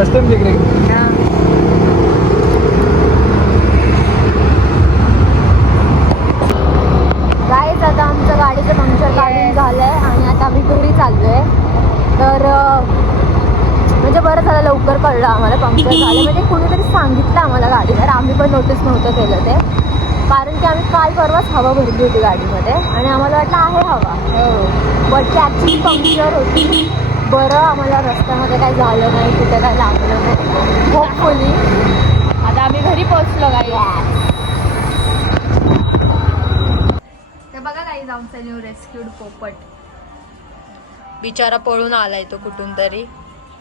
First time देख रहे हैं। गाईज आता आमचं गाडीचं पंक्चर काढून झालंय आणि आता आम्ही घरी चाललोय. तर म्हणजे बरं झालं लवकर कळलं आम्हाला पंक्चर झालं. म्हणजे कोणीतरी सांगितलं आम्हाला गाडीवर, आम्ही पण नोटीस नव्हतं केलं ते. कारण की आम्ही काल परवाच हवा भरली होती गाडीमध्ये आणि आम्हाला वाटलं आहे हवा, बट ती ॲक्च्युली पंक्चर होती. बरं आम्हाला रस्त्यामध्ये काही झालं नाही, कुठे काही लागलं नाही होपफुली. आता आम्ही घरी पोहोचलो गाईज. ते बघा गाईज आमचा न्यू रेस्क्यूड पोपट. बिचारा पळून आलाय तो कुठून तरी,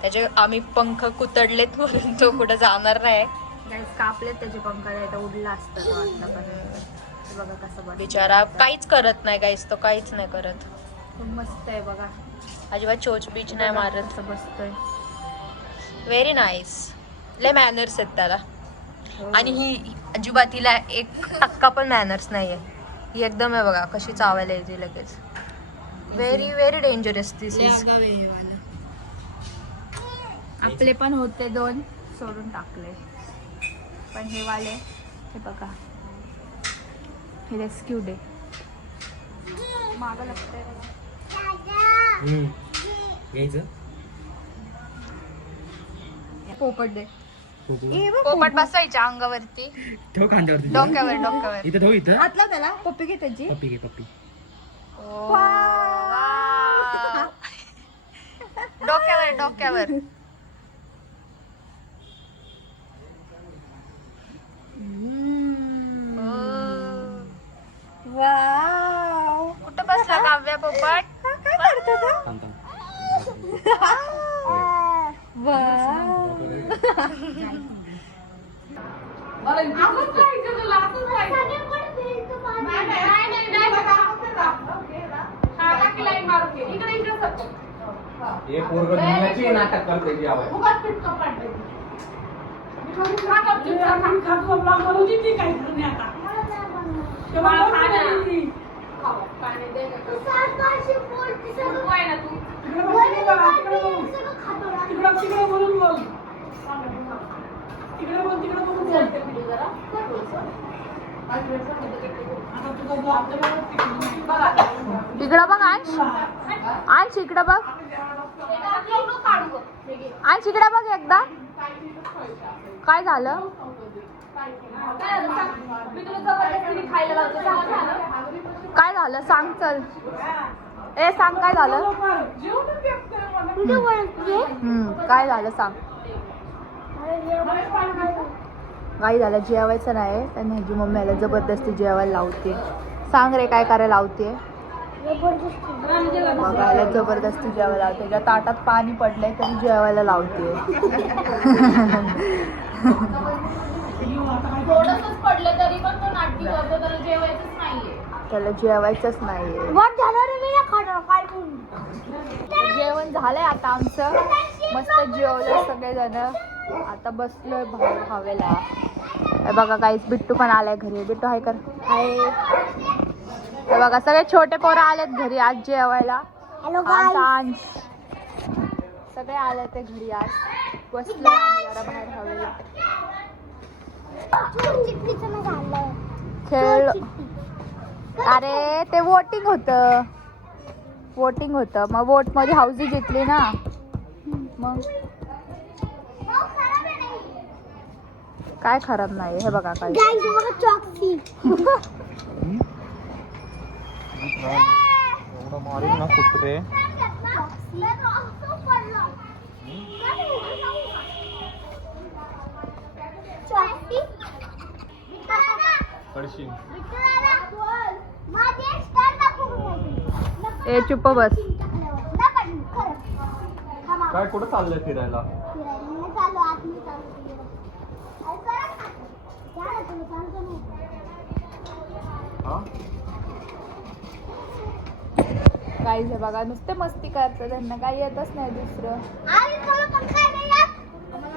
त्याचे आम्ही पंख कुतडलेत म्हणून तो कुठं जाणार नाही. गाईज कापलेत त्याचे पंख, नाही उडला असतं तो आतापर्यंत. बघा कसं बिचारा काहीच करत नाही गाईज, तो काहीच नाही करत. मस्त आहे बघा, अजिबात चोच बीच नाही मारत, बसतोय. व्हेरी नाईस, लय मॅनर्स आहेत त्याला. आणि ही अजिबात हिला 1% पण मॅनर्स नाहीये. ही एकदम आहे बघा कशी चावायला येते लगेच. Very very dangerous this is. आपले पण होते 2 सोडून टाकले, पण हे वाले हे बघा, हे रेस्क्यूड आहे. मागं लागतंय घ्यायचं पोपट दे. पोपट बसवायच्या अंगावरती, ठेव खांद्यावरती, डोक्यावर डोक्यावर. इथं ठेव, इथं हातला त्याला. पप्पी घे त्याची. पप्पी घे, पप्पी. डोक्यावर डोक्यावर. वाव, कुठं बसला काव्या पोपट? काय करतो तो? हे पोरगं दुनियाची नाटक करते जी आवाज. इकडं बघ अंश, अंश इकडं बघ, अंश इकडं बघ एकदा. काय झालं? काय झालं सांग, चल. ए सांग काय झालं. काय झालं सांग. काय झालं, जेवायचं नाही तर ह्याची मम्मी याला जबरदस्ती जेवायला लावते. सांग रे काय करायला लावते. बघायला जबरदस्ती जेवायला लावते. त्याच्या ताटात पाणी पडलंय तरी जेवायला लावते. थोडंसंच पडलं तरी पण तो नाटकी करतो, त्याला जेवायचंच नाहीये. त्याला जेवायचंच नाहीये. जेवण झालंय आता आमचं, मस्त जेवलं सगळेजण. आता बसलोय बाहेर हवेला. हे बघा काहीच बिट्टू पण आलाय घरी. बिट्टू हाय कर. हाय. हे बघा सगळे छोटे पोरं आलेत घरी आज जेवायला. आमचा अंश सगळे आले ते घरी आज. बसलोय आम्ही जरा बाहेर हवेला. खेळ. अरे ते वोटिंग होतं, वोटिंग होतं. मग वोट मध्ये हाऊसी जिंकली ना. मग काय खराब नाही. हे बघा काय ना कुत्रे. ए चुप बस. काय कुठं चाललंय फिरायला? काही हे बघा नुसते मस्ती करतात, त्यांना काही येतच नाही दुसरं.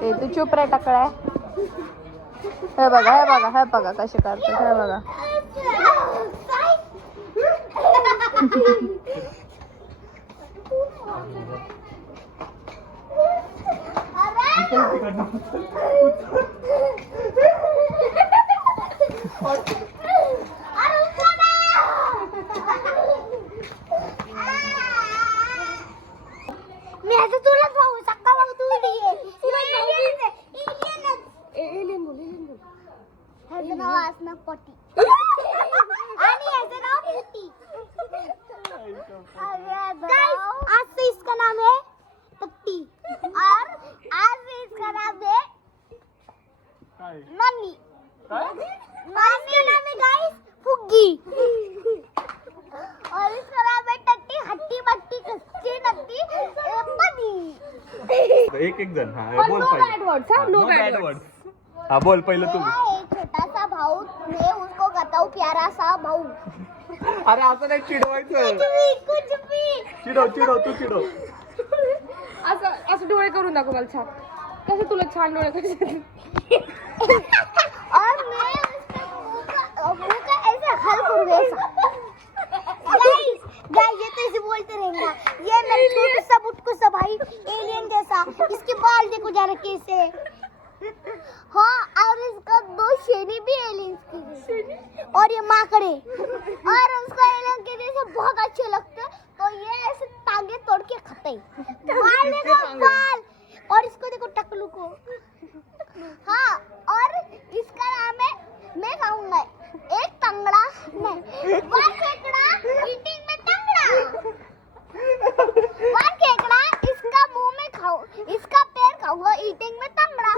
ए तू चुप रे टकळ्या. हे बघा हे बघा हे बघा कसे करतात. हे बघा मी आता तुलाच भाऊ सक्का भाऊ तू ह्याचं नाव असणार पटी आणि ह्याचं नाव पुटी. आज से इसका नाम है पट्टी और आज से इसका नाम है नन्नी. इसका नाम है गाइस फुग्गी और इसका नाम है टट्टी हट्टी बट्टी कच्ची नट्टी पनी. एक जण हा बोल पहिले. No bad words. हा बोल पहिलं तू. छोटा सा भाऊ मैं उसको कहता हूँ प्यारा सा भाऊ. अरे असं नाही चिडवायचं. कुछ भी चिडव तू चिडव. असं असं डोळे करून दाखव मला छान. कसं तुला छान डोळे कसे और मैं उसका मुंह का ऐसे हल करूँगा ऐसा. गाइस ये तो ऐसे बोलते रहेंगे. ये मेरा छोटा सा बुटकू सा भाई एलियन जैसा. इसके बाल देखो जरा कैसे. हाँ और इसका 2 शेनी भी एलियंस की और ये माकड़े और उसको एलियन के जैसे बहुत अच्छे लगते हैं. तो ये ऐसे टांगे तोड़ के खाते हैं. बाल देखो बाल. और इसको देखो टकलू को. हाँ और इसका नाम है मैं कहूँगा एक तंगड़ा नहीं वन खेकड़ा ईटिंग में तंगड़ा. वन खेकड़ा इसका मुंह में खाओ इसका पैर खाऊंगा ईटिंग में तंगड़ा.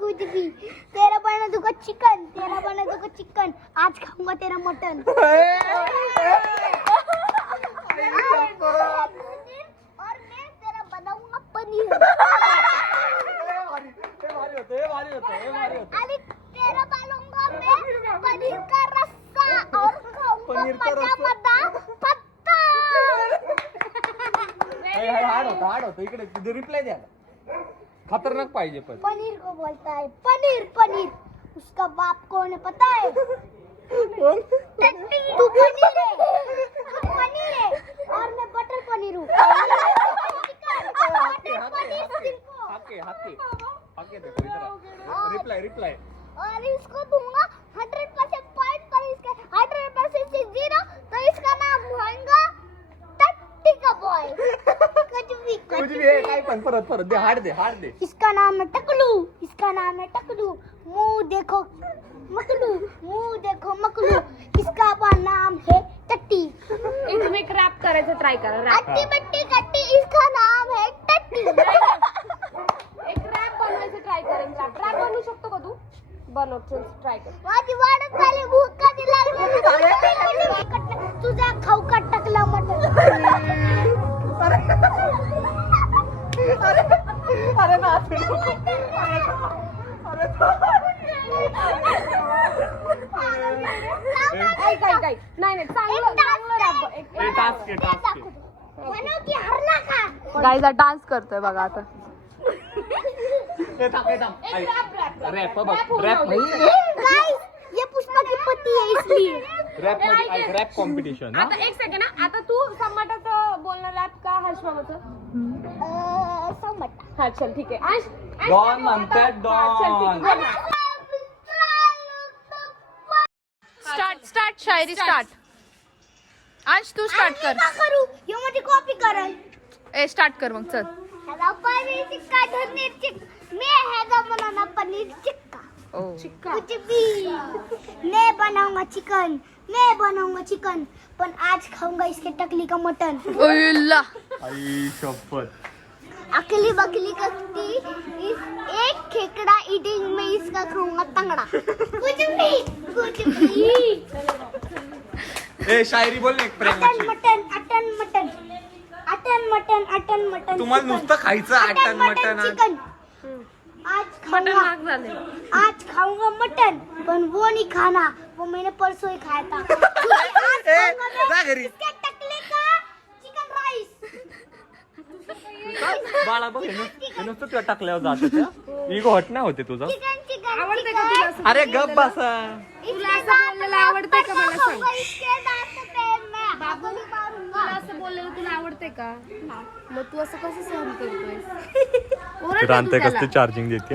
कुछ भी. तेरा बना दूंगा चिकन. तेरा बना दूंगा चिकन. आज खाऊंगा तेरा मटन. और मैं तेरा बनाऊंगा पनीर. अरे तेरा बनाऊंगा मैं पनीर का रस्सा और खाऊंगा मजा पत्ता. हाड होतं इकडे तुझे रिप्लाय द्या. खतरनाक पाहिजे पण. पनीर को बोलता है पनीर पनीर. उसका बाप कौन है पता है? टट्टी. तू पनीर है और मैं बटर पनीर हूँ. रिप्लाय. और इसको दूंगा 100% पॉइंट पर. इसका 100% से 0 तो इसका नाम होगा टट्टी का बॉय. कुछ भी काय पण परत दे. हाड दे. इसका नाम है टकलू. इसका नाम है टकलू. मुंह देखो मकलू. मुंह देखो मकलू. इसका नाम है टट्टी. तुम्ही एक रॅप करायचं ट्राय करा. रॅप अट्टी बट्टी कट्टी. इसका नाम है टट्टी. एक रॅप बनवायचं ट्राय करेन. रॅप बनवू शकतो का तू? बनव ट्राय कर. माझी वाढत झाली भूक कधी लागली. तुझा खाऊ का टाकला मटण. अरे ना काय नाही चांगलं टास्क. म्हणू की हरला का. गाईचा डान्स करतोय बघा आता. रॅप बघ. रॅप गाइस ये पुष्पा की पति है इसलिए. Rap competition. आता एक सेकंड. आता तू सम्राटाचं बोलणं रॅप का हर्षमामाचं? समट. हा चल ठीक आहे. डॉन म्हणतात डॉन. स्टार्ट शायरी स्टार्ट. अंश तू स्टार्ट कर. करू ये माझी कॉपी करल. स्टार्ट कर मग चल. हेलो पनीर टिक्का पनीर टिक्का. मैं हैगा बनाना पनीर टिक्का. कुछ भी. मैं बनाऊंगा चिकन पण आज खाऊंगा इसके टकली का मटन. ओला आई शपथ. अकली बकली कत्ती. एक खेकड़ा ईटिंग में इसका खाऊंगा तंगड़ा. कुछ भी. ए शायरी बोल ना एक प्रेमाची. अटन मटन. तुम्हाला नुसतं खायचं अटन मटन. चिकन. आज खाऊंगा मटन पण वो नहीं खाना. वो मैंने परसों ही खाया था. जा घरी. इसके टकले का चिकन राइस. बाळा बघ हे नुसतं तुला टाकल्यावर जात. इगो हट नाही होते तुझा. चिकन आवडते का तुला असं? अरे गप बसा. तुला असं बोललेलं आवडतंय का मला सांग? इसके दांत पे मैं बाबुली मारूंगा. तुला असं बोललेलं तुला आवडते का? मग तू असं कसं सहन करतोय? रांते कसते चार्जिंग देते.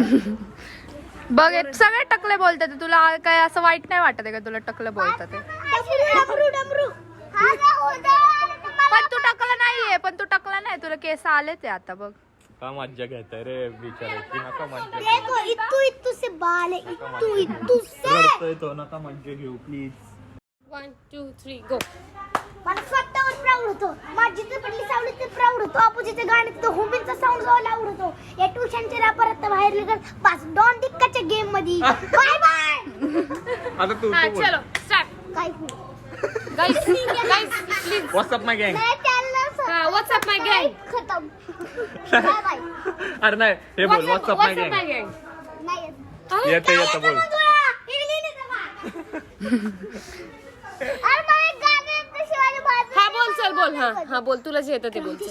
बघ हे सगळे टकले बोलतात तुला काय असं वाईट नाही वाटत आहे का तुला टकलं बोलतात ते? पण तू टकला नाहीये तुला केस आले ते आता बघ. का मज्जा घेताय रे बिचारायची. नका मज्जा देखो इतू से बाल है, इतू से. रडतोय तो. नका मज्जा घेऊ प्लीज. 1 2 3 गो. मला स्वतःवर प्राऊड होतो. माझी पडली सावलीचे प्राऊड होतो. अपोजिटचे गाणे तो हुबीचा साऊंड जो आवडतो. या ट्युशनचे रॅपर आता बाहेर निघत पास डॉन दिक्काच्या गेम मध्ये. Bye bye. आता तू हा चलो स्टार्ट. काय गाइस प्लीज. व्हॉट्सअप माय गँग. नाही त्याला हा व्हॉट्सअप माय गँग. खतम. Bye bye. अरे नाही हे बोल व्हॉट्सअप माय व्हॉट्सअप माय गँग. गँग. नाही येतं बोल. अरे मला एक गाणं येतं शिवाजी महाराज. हा बोल चल बोल. हा बोल तुला जे येतं ते बोल चल.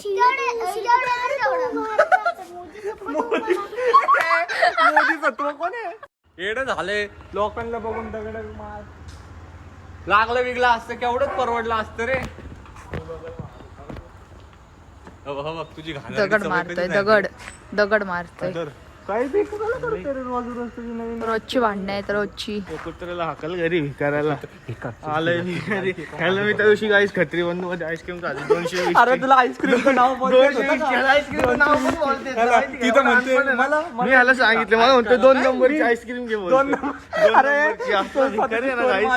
मोदी तत्व कोण आहे? येडं झाले लोकांना बघून दगड मार. लागलं विगला असतं केवढंच परवडलं असतं रे. बघ तुझी दगड मारतोय दगड मारतोय. काही बी करते रे रोज तुझी नवीन. रोजची भांडणं आहेत रोजची. कुत्र्याला हाकल घरी भिकारायला आलंय भिकारी. ह्याला मी त्या दिवशी गाईस खत्री बंधू मध्ये आईस्क्रीम खाल्ली 220. अरे तुला आईस्क्रीमचं नाव आईस्क्रीम नाव पण बोलते. तिथं म्हणते मला मी ह्याला सांगितलं मला म्हणतो 2 नंबरची आईस्क्रीम घे. 2 अरे भिकारी आहे ना गाईस.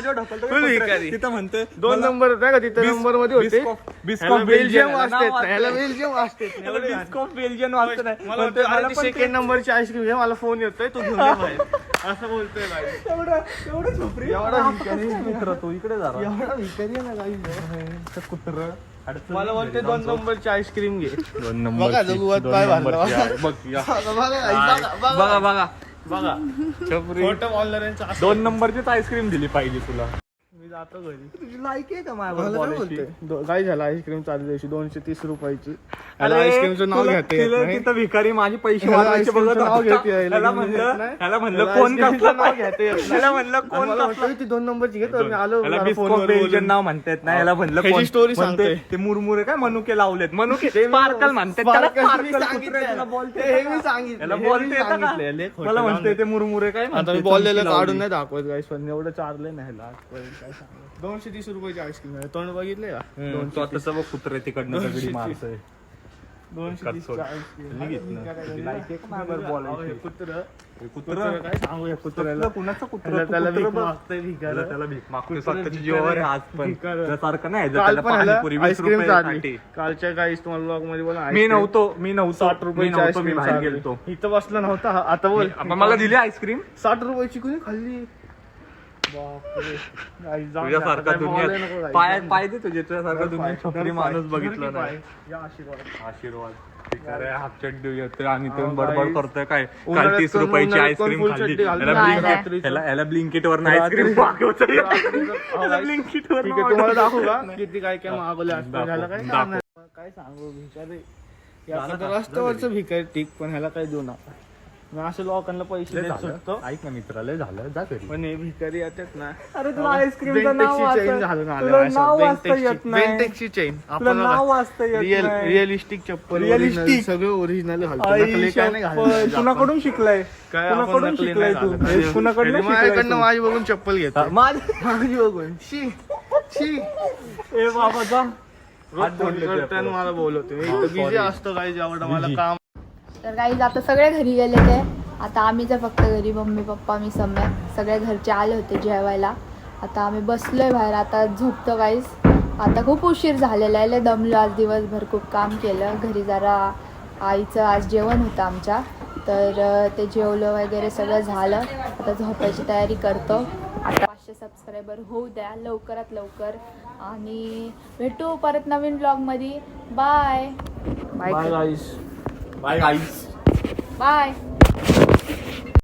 फुल भिकारी. तिथं म्हणते 2 नंबर नाही का तिथं नंबर मध्ये होते. बिस्कॉफ बेल्जियम वाजतेत नाही ह्याला बेल्जियम वाजतेत नाही. बिस्कॉफ बेल्जियन वाचत नाही. मला म्हणतोय अरे सेकंड नंबरची आईस्क्रीम घे मला फोन येतोय तू घेऊन ये बाहेर असं बोलतोय गाईस. एवढं झोपरी. एवढा भिकारी मित्र तू इकडे जा. एवढा भिकारी आहे ना गाईस. कुत्र मला बोलते 2 नंबरची आईस्क्रीम घे. 2 बघा जगुवात पाय भरला. बघ या. बघा बघा बघा छपरी. खोटं बोलणाऱ्यांचं असं. 2 नंबरचीच आईस्क्रीम दिली पाहिजे तुला. मी जातो घरी. तुझी लायकी आहे का मला काय बोलायची? बोलतोय काय झालं आईस्क्रीम चालू द्यायची 230 रुपयाची. याला आईस्क्रीमचं नाव घेता येत नाही. तिथं भिकारी माझे पैसे ह्याला वाढवायचे बघत आईस्क्रीमचं नाव होता. घेता येत ह्याला नाही. म्हणलं ह्याला कोण आईस्क्रीमचं कसला नाव घेता येत नाही. ह्याला म्हणलं आणि कोण मला कसला. वाटतं ती 2 नंबरची घेतो मी आलो ह्याला जरा बिस्कॉफ फोनवर बेल्जियन बोलून. नाव म्हणतात ना. ह्याला म्हणलं ह्याची कोण- स्टोरी म्हणते, सांगतोय. ते मुरमुरे काय मनुके लावलेत. मनुके ते मी- स्पार्कल म्हणतात त्याला. स्पार्कल मी स्पार्कल सांगितलं. कुत्रे तुला बोलते हे का? मी सांगितलं. याला हे मी बोलते येतं सांगितलं. हे का? खोटं मला नाव म्हणते ते मुरमुरे काय आता म्हणते, मी बोललेलं चमकी काढून लावली. नाही दाखवत गाईस पण एवढं चारलंय नाही ह्याला आजपर्यंत काय सांगू. 230 रुपयाची आईस्क्रीम आहे. तोंड बघितले का? तो आता सर्व कुत्रे तिकडनं दगडी मारतोय. 230 कच्चोट. आईस्क्रीम. नाही घेतलं. तुझी लायकी आहे का माझ्यावर बोलायची? कुत्रं कुत्रं काय सांगू या कुत्र्याला. कुणाचं त्याला कुत्र भीक मागतंय भिकार. त्याला भीक मागतोय कुत्रं स्वतःच्या भिकार जीवावर आहे आहे. आज पण. भिकार आहे. त्यासारखं नाही जर काल त्याला पण ह्याला पाणीपुरी 20 आईस्क्रीम चालली. रुपयासाठी. कालच्या गाईस तुम्हाला ब्लॉग मध्ये बोला मी आईस्क्रीम नव्हतो 60 मी रुपयाची नव्हतो मी आईस्क्रीम बाहेर चालली. गेलतो. इथं बसला नव्हता हा. आता बोल आपण मला दिली आईस्क्रीम 60 रुपयाची कुणी खाल्ली. बापरे. गाईस, जाऊ दे. तुझ्यासारखा आता काय बोलायला नको दुनियात गाईस. पाय दे तुझ्यासारखा दुनियात छपरी माणूस बघितला पाय. नाही. या आशीर्वाद. आशीर्वाद. अरे हाफ चड्डी येतोय आणि तो हा, बडबड गाईस. करतोय काय. काल उन्हाळ्यात 30 पण- रुपयाची उन्हाळ्यात आईस्क्रीम पण full खाल्ली. चड्डी घालून नाही, नाही. याला ब्लिंकिट वर आईस्क्रीम मागवतोय. याला ब्लिंकिट वर ठीक आहे तुम्हाला दाखवू का किती काय काय मागवले असतं ह्याला काय सांगणार? काय सांगू भिकारी या रस्त्यावरचं भिकारी ठीक पण ह्याला काय देऊ नका. मी असं लोकांना पैसे देत सुटतो ऐक ना मित्र लय झालं जा घरी. पण हे भिकारी येतात ना. अरे तुला आईस्क्रीमचं नाव चेन घालून तुला नाव वाचता येत नाही. बेंटेक्सची चेन तुला नाव वाचता येत नाही. रिअलिस्टिक चप्पल Realistic. original, सगळं ओरिजिनल घालतो आई नकली काय नाही शप्पथ. घालत कुणाकडून शिकलाय काय कुणाकडून आपण नकली शिकलाय नाही तू घालत. हे कुणाकडनं ह्याने शिकलाय माझ्याकडनं तू? माझी बघून चप्पल घेतो माझी बघून शी शी ए बाबा जा हात फोन जोडले ते करताना आपल्याला. मला बोलवतो मी इथं बिझी असतो काय जेवढं मला काम. तर काही आता सगळे घरी गेले ते. आता आम्हीच आहे फक्त घरी. मम्मी पप्पा मी सम्या सगळे घरचे आले होते जेवायला. आता आम्ही बसलोय बाहेर. आता झोपतो गाईस. आता खूप उशीर झालेला आहे. लय दमलो आज दिवसभर खूप काम केलं. घरी जरा आईचं आज जेवण होतं आमच्या तर ते जेवलं वगैरे सगळं झालं. आता झोपायची तयारी करतो. आता 500 सबस्क्रायबर होऊ द्या लवकरात लवकर आणि भेटू परत नवीन ब्लॉगमध्ये. बाय बाय गाईस. बाय गाईस. बाय.